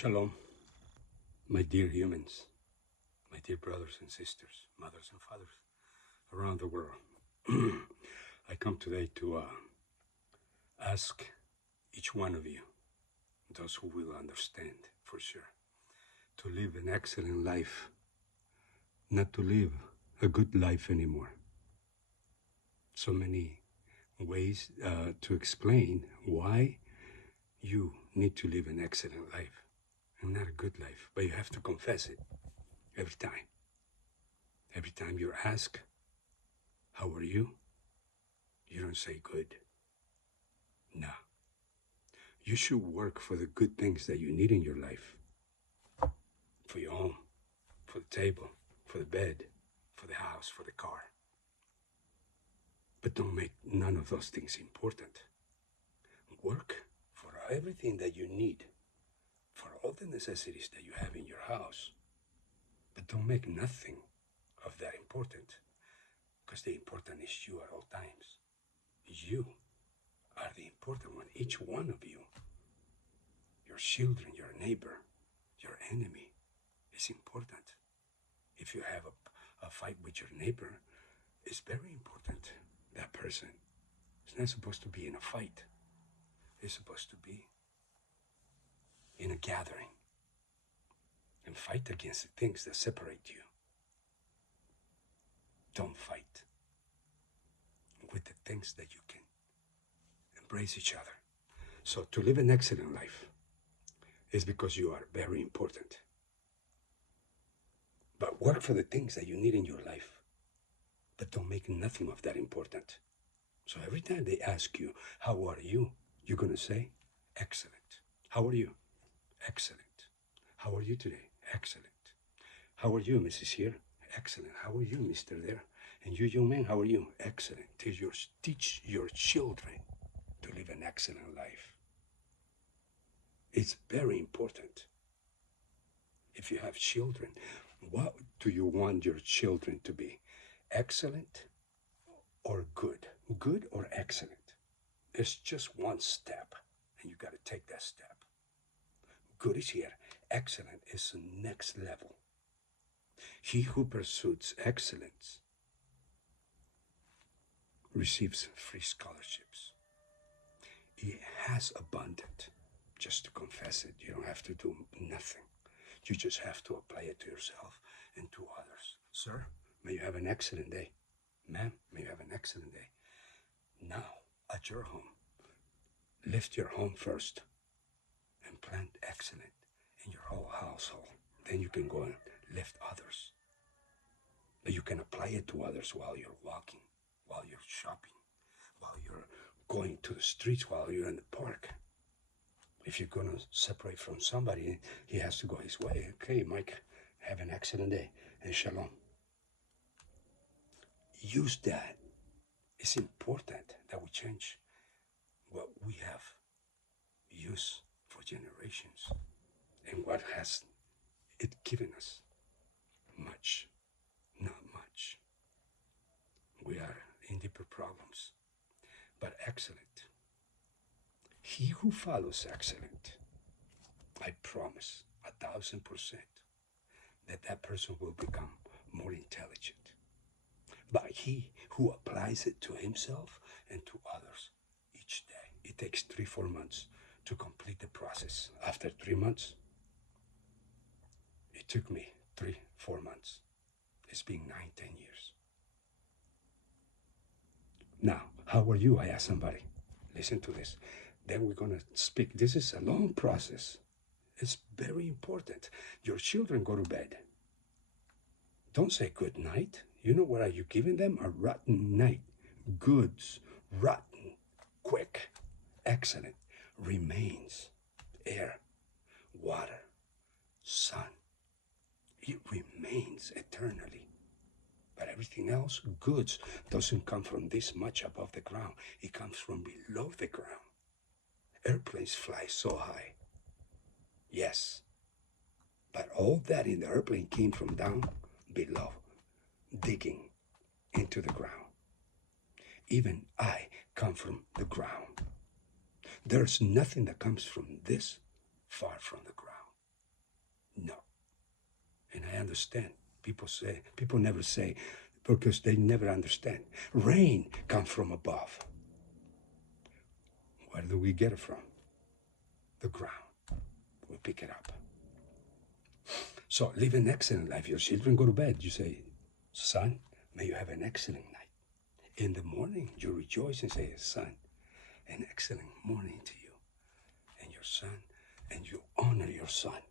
Shalom, my dear humans, my dear brothers and sisters, mothers and fathers around the world. I come today to ask each one of you, those who will understand for sure, to live an excellent life, not to live a good life anymore. So many ways to explain why you need to live an excellent life and not a good life, but you have to confess it every time. Every time you're asked, how are you? You don't say good. No. You should work for the good things that you need in your life. For your home, for the table, for the bed, for the house, for the car. But don't make none of those things important. Work for everything that you need, for all the necessities that you have in your house. But don't make nothing of that important, because the important is you at all times. You are the important one, each one of you. Your children, your neighbor, your enemy is important. If you have a fight with your neighbor, it's very important. That person is not supposed to be in a fight. It's supposed to be in a gathering and fight against the things that separate you. Don't fight with the things that you can embrace each other. So to live an excellent life is because you are very important. But work for the things that you need in your life. But don't make nothing of that important. So every time they ask you, how are you? You're going to say, excellent. How are you? Excellent. How are you today? Excellent. How are you, Mrs. Here? Excellent. How are you, Mr. There? And you, young man, how are you? Excellent. Teach your children to live an excellent life. It's very important. If you have children, what do you want your children to be? Excellent or good? Good or excellent? There's just one step, and you got to take that step. Good is here. Excellent is the next level. He who pursues excellence receives free scholarships. He has abundant. Just to confess it, you don't have to do nothing. You just have to apply it to yourself and to others. Sir, may you have an excellent day. Ma'am, may you have an excellent day. Now, at your home, lift your home first and plant excellent in your whole household. Then you can go and lift others. You can apply it to others while you're walking, while you're shopping, while you're going to the streets, while you're in the park. If you're going to separate from somebody, he has to go his way. Okay, Mike, have an excellent day and shalom. Use that. It's important that we change what we have used for generations and what has it given us. Much, not much. We are in deeper problems, but excellent. He who follows excellent, I promise 1,000% that person will become more intelligent. But he who applies it to himself and to others each day, it takes 3-4 months to complete the process. After 3 months, it took me 3-4 months. It's been 9-10 years. Now, how are you? I asked somebody. Listen to this. Then we're going to speak. This is a long process. It's very important. Your children go to bed. Don't say good night. You know what are you giving them? A rotten night. Goods, rotten, quick, excellent, remains, air, water, sun. It remains eternally. But everything else, goods, doesn't come from this much above the ground. It comes from below the ground. Airplanes fly so high. Yes. But all that in the airplane came from down below, digging into the ground. Even I come from the ground. There's nothing that comes from this far from the ground. No. And I understand. People never say, because they never understand. Rain comes from above. Where do we get it from? The ground. We pick it up. So live an excellent life. Your children go to bed. You say, son, may you have an excellent night. In the morning, you rejoice and say, son, an excellent morning to you and your son, and you honor your son.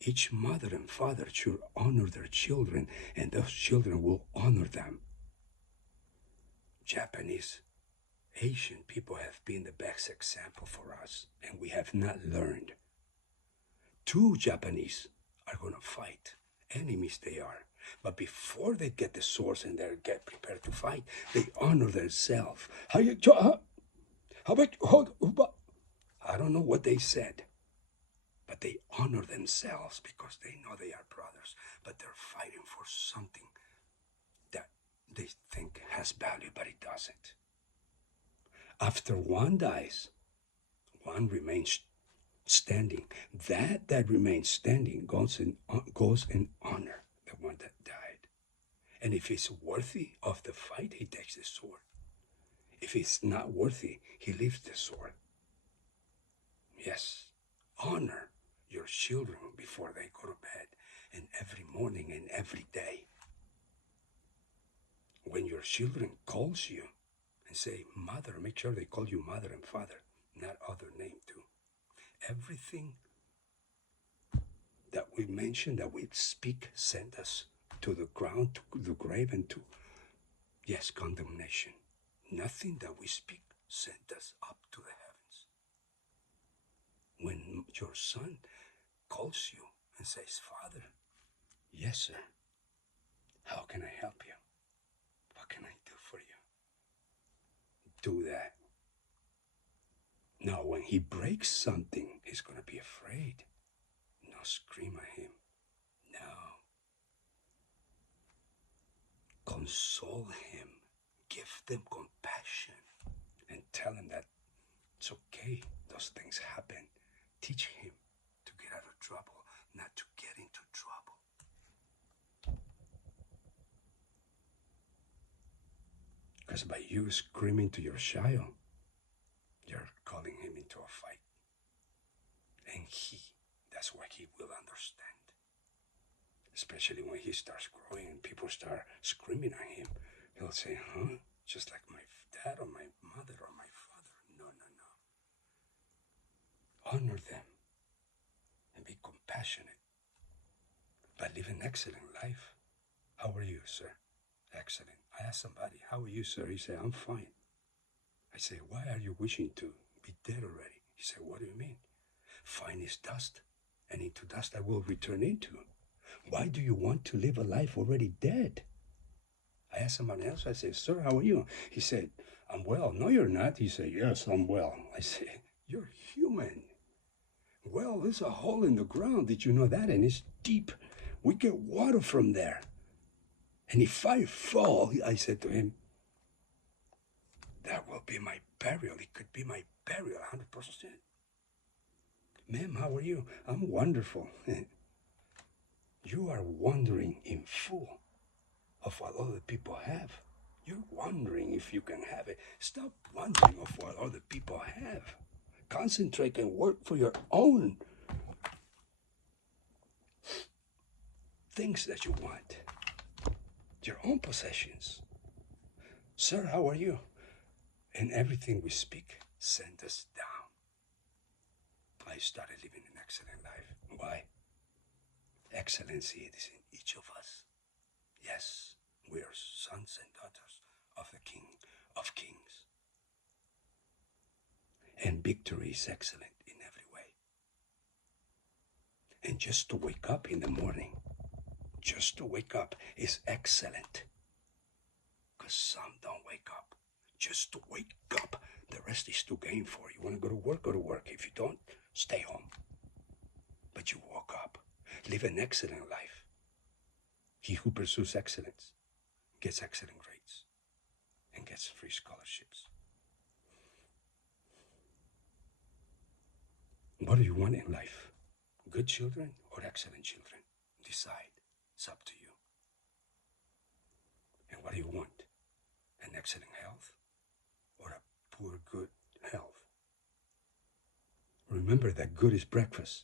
Each mother and father should honor their children, and those children will honor them. Japanese, Asian people have been the best example for us, and we have not learned. Two Japanese are going to fight. Enemies they are. But before they get the swords and they get prepared to fight, they honor themselves. I don't know what they said, but they honor themselves because they know they are brothers, but they're fighting for something that they think has value, but it doesn't. After one dies, one remains standing. That remains standing goes in honor the one that died. And if he's worthy of the fight, he takes the sword. If he's not worthy, he leaves the sword. Yes, honor your children before they go to bed, and every morning and every day. When your children calls you and say, mother, make sure they call you mother and father, not other name too. Everything that we mention, that we speak, send us to the ground, to the grave, and to, yes, condemnation. Nothing that we speak send us up to the heavens. When your son calls you and says, Father, yes, sir, how can I help you? What can I do for you? Do that. Now, when he breaks something, he's going to be afraid. No, scream at him. No. Console him. Give them compassion. And tell him that it's okay. Those things happen. Teach him to get out of trouble, not to get into trouble. Because by you screaming to your child, you're calling him into a fight. And that's what he will understand. Especially when he starts growing and people start screaming at him. He'll say, huh? Just like my dad or my mother or my father. No, no, no. Honor them and be compassionate. But live an excellent life. How are you, sir? Excellent. I asked somebody, how are you, sir? He said, I'm fine. I say, why are you wishing to be dead already? He said, what do you mean? Fine is dust, and into dust I will return into. Why do you want to live a life already dead? I asked somebody else, I said, sir, how are you? He said, I'm well. No, you're not. He said, yes, I'm well. I said, you're human. Well, there's a hole in the ground. Did you know that? And it's deep. We get water from there. And if I fall, I said to him, that will be my burial. It could be my burial, 100%. Ma'am, how are you? I'm wonderful. You are wondering in full of what other people have. You're wondering if you can have it. Stop wondering of what other people have. Concentrate and work for your own things that you want. Your own possessions. Sir, how are you? And everything we speak send us down. I started living an excellent life. Why? Excellency is in each of us. Yes, we are sons and daughters of the King of Kings. And victory is excellent in every way. And just to wake up in the morning, just to wake up is excellent. Because some don't wake up. Just to wake up, the rest is to gain for. You want to go to work, go to work. If you don't, stay home. But you woke up. Live an excellent life. He who pursues excellence gets excellent grades and gets free scholarships. What do you want in life? Good children or excellent? excellent children. Decide. It's up to you. And what do you want? An excellent health or a poor, good health? Remember that good is breakfast,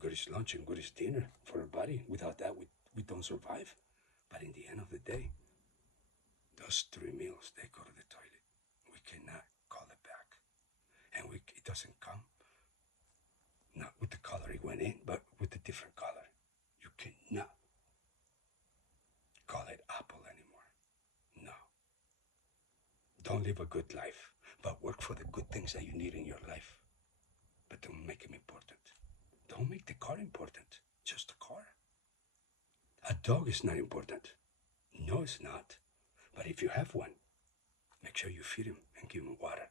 good is lunch, and good is dinner for our body. Without that, we don't survive. But in the end of the day, those 3 meals, they go to the toilet. We cannot call it back. And it doesn't come, not with the color it went in, but with a different color. You cannot call it apple anymore. No. Don't live a good life, but work for the good things that you need in your life. But don't make them important. Don't make the car important, just the car. A dog is not important. No, it's not. But if you have one, make sure you feed him and give him water.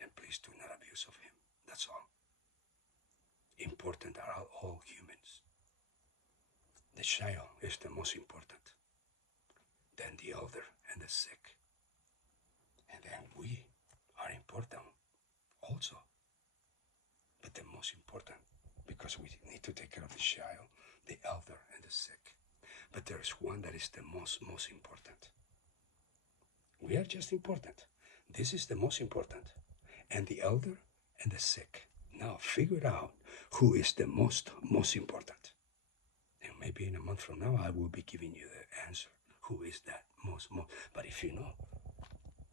And please do not abuse of him. That's all. Important are all humans. The child is the most important. Then the elder and the sick. And then we are important also. But the most important, because we need to take care of the child, the elder, and the sick. But there's one that is the most important. We are just important. This is the most important. And the elder and the sick. Now figure out who is the most important. And maybe in a month from now, I will be giving you the answer. Who is that most? But if you know,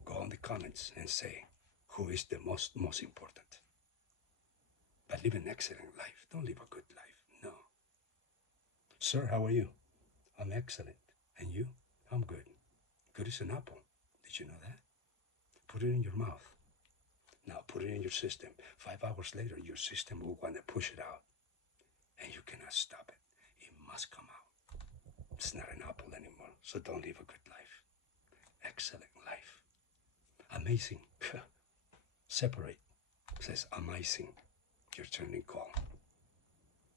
go on the comments and say, who is the most important? But live an excellent life. Don't live a good life. No. Sir, how are you? I'm excellent. And you? I'm good. Good as an apple. Did you know that? Put it in your mouth. Now put it in your system. 5 hours later, your system will want to push it out. And you cannot stop it. It must come out. It's not an apple anymore. So don't live a good life. Excellent life. Amazing. Separate. It says amazing. Your turning call.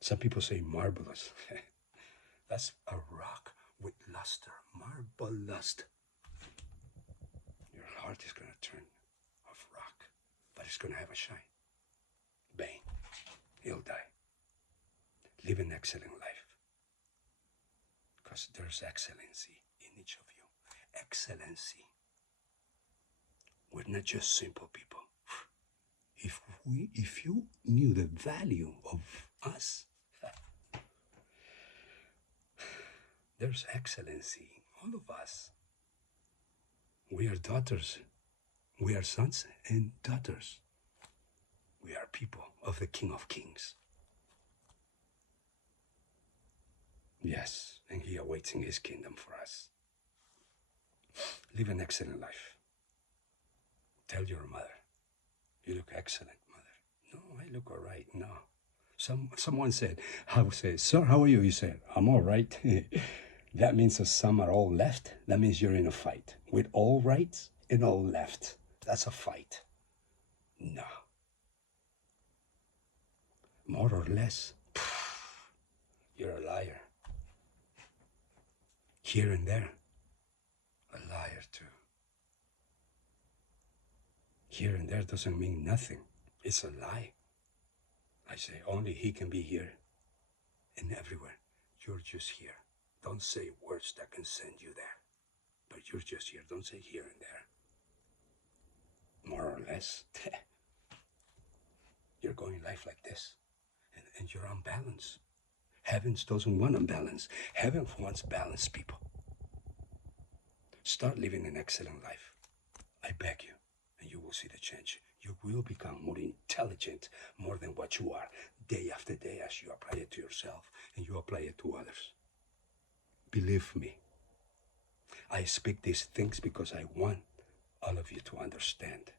Some people say marvelous. That's a rock with luster. Marvelous. Your heart is going to turn of rock, but it's going to have a shine. Bang. He'll die. Live an excellent life. Because there's excellency in each of you. Excellency. We're not just simple people. If you knew the value of us, there's excellency in all of us. We are daughters. We are sons and daughters. We are people of the King of Kings. Yes, and he awaits in his kingdom for us. Live an excellent life. Tell your mother, you look excellent, mother. No, I look all right. No. Someone said, I would say, sir, how are you? You said, I'm all right. That means that some are all left. That means you're in a fight. With all rights and all left. That's a fight. No. More or less, you're a liar. Here and there, a liar too. Here and there doesn't mean nothing. It's a lie. I say only he can be here and everywhere. You're just here. Don't say words that can send you there. But you're just here. Don't say here and there. More or less. You're going life like this. And you're unbalanced. Heaven doesn't want unbalance. Heaven wants balanced people. Start living an excellent life. I beg you. And you will see the change. You will become more intelligent, more than what you are, day after day, as you apply it to yourself and you apply it to others. Believe me, I speak these things because I want all of you to understand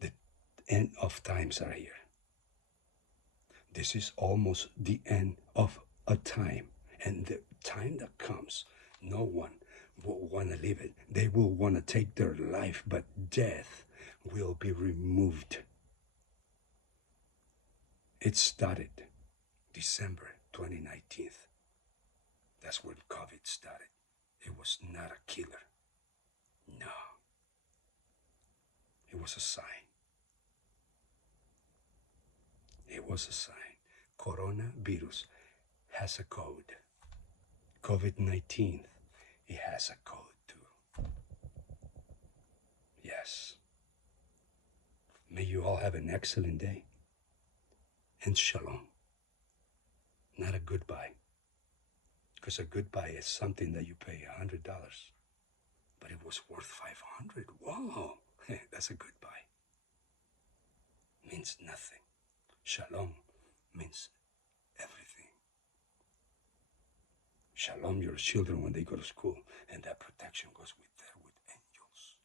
the end of times are here. This is almost the end of a time, and the time that comes, no one will want to live it. They will want to take their life, but death will be removed. It started December 2019. That's when COVID started. It was not a killer. No. It was a sign. It was a sign. Coronavirus has a code. COVID-19, it has a code too. Yes. May you all have an excellent day. And shalom. Not a goodbye. Because a goodbye is something that you pay $100. But it was worth 500. Wow. That's a goodbye. Means nothing. Shalom means everything. Shalom your children when they go to school, and that protection goes with angels.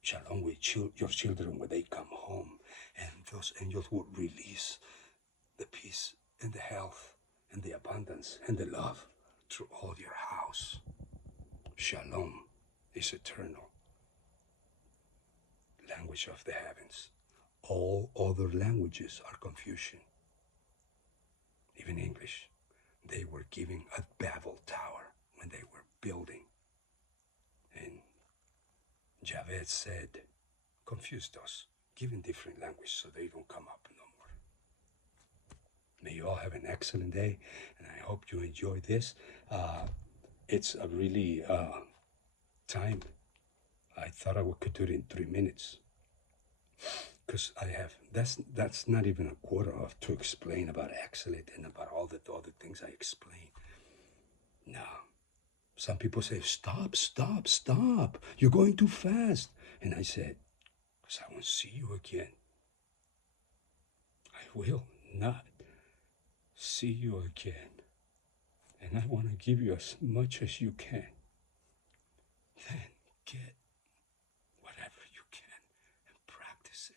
Shalom with your children when they come home, and those angels will release the peace and the health and the abundance and the love through all your house. Shalom is eternal. Language of the heavens. All other languages are confusion. Even English. They were giving a Babel tower when they were building. And Javed said, confuse us, give in different language so they don't come up no more. May you all have an excellent day, and I hope you enjoy this. It's a really time. I thought I could do it in 3 minutes. Because that's not even a quarter of to explain about excellent and about all the other things I explain. Now, some people say, stop. You're going too fast. And I said, because I won't see you again. I will not see you again. And I want to give you as much as you can. Then get whatever you can and practice it.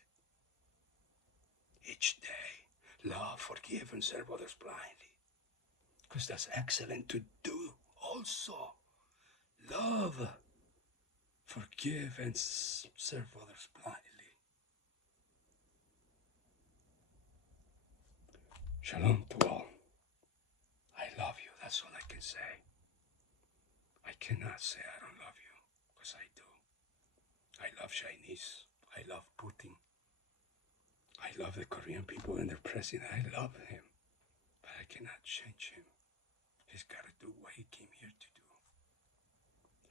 Each day, love, forgive, and serve others blindly. Because that's excellent to do also. Love, forgive, and serve others blindly. Shalom to all. I love you, that's all I can say. I cannot say I don't love you, because I do. I love Chinese. I love Putin. I love the Korean people and their president. I love him. But I cannot change him. He's got to do what he came here to do.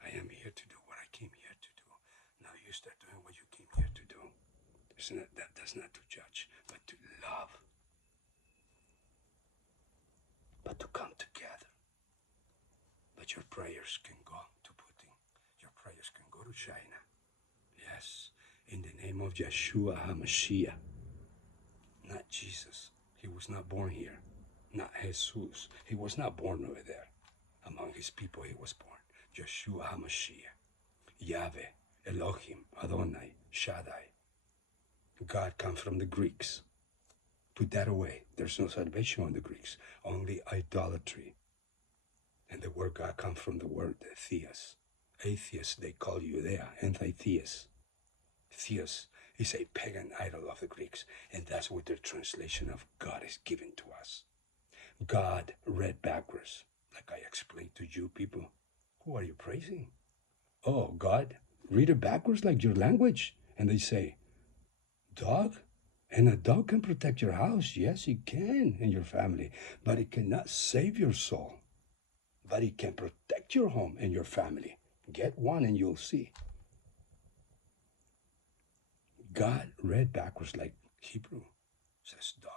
I am here to do what I came here to do. Now you start doing what you came here to do. That's not to judge, but to love. But to come together. But your prayers can go to Putin. Your prayers can go to China. Yes, in the name of Yeshua HaMashiach. Not Jesus. He was not born here. Not Jesus. He was not born over there. Among his people he was born. Yeshua HaMashiach. Yahweh, Elohim, Adonai, Shaddai. God comes from the Greeks. Put that away. There's no salvation on the Greeks. Only idolatry. And the word God comes from the word theos. Atheists, they call you there, anti-theist. Theos is a pagan idol of the Greeks, and that's what their translation of God is given to us. God read backwards, like I explained to you people. Who are you praising? Oh, God, read it backwards like your language. And they say, dog? And a dog can protect your house. Yes, it can, and your family. But it cannot save your soul. But it can protect your home and your family. Get one and you'll see. God read backwards like Hebrew, says dog.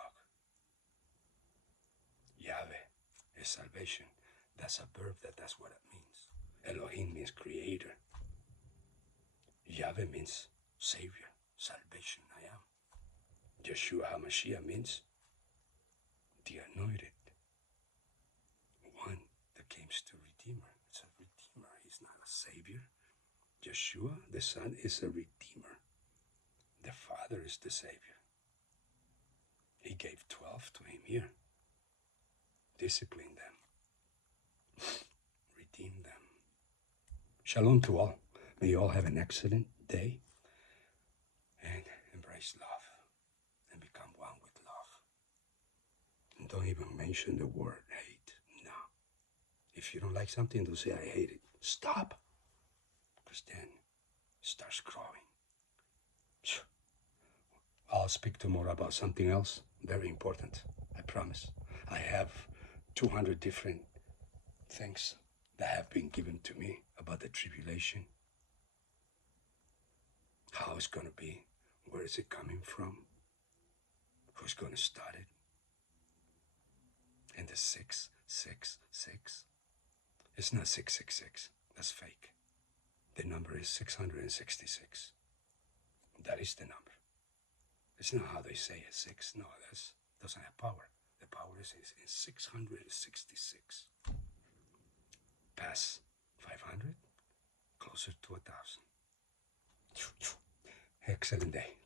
Yahweh is salvation. That's a verb, that's what it means. Elohim means creator. Yahweh means savior, salvation, I am. Yeshua HaMashiach means the anointed. One that came to redeemer. It's a redeemer. He's not a savior. Yeshua, the Son, is a redeemer. The Father is the Savior. He gave 12 to him here. Discipline them. Redeem them. Shalom to all. May you all have an excellent day. And embrace love. And become one with love. And don't even mention the word hate. No. If you don't like something, don't say I hate it. Stop. Because then it starts growing. I'll speak tomorrow about something else very important. I promise. I have 200 different things that have been given to me about the tribulation, how it's going to be, where is it coming from, who's going to start it, and the 666. It's not 666. That's fake. The number is 666. That is the number. It's not how they say it, 6. No, that doesn't have power. The power is in 666. Past 500, closer to 1,000. Excellent day.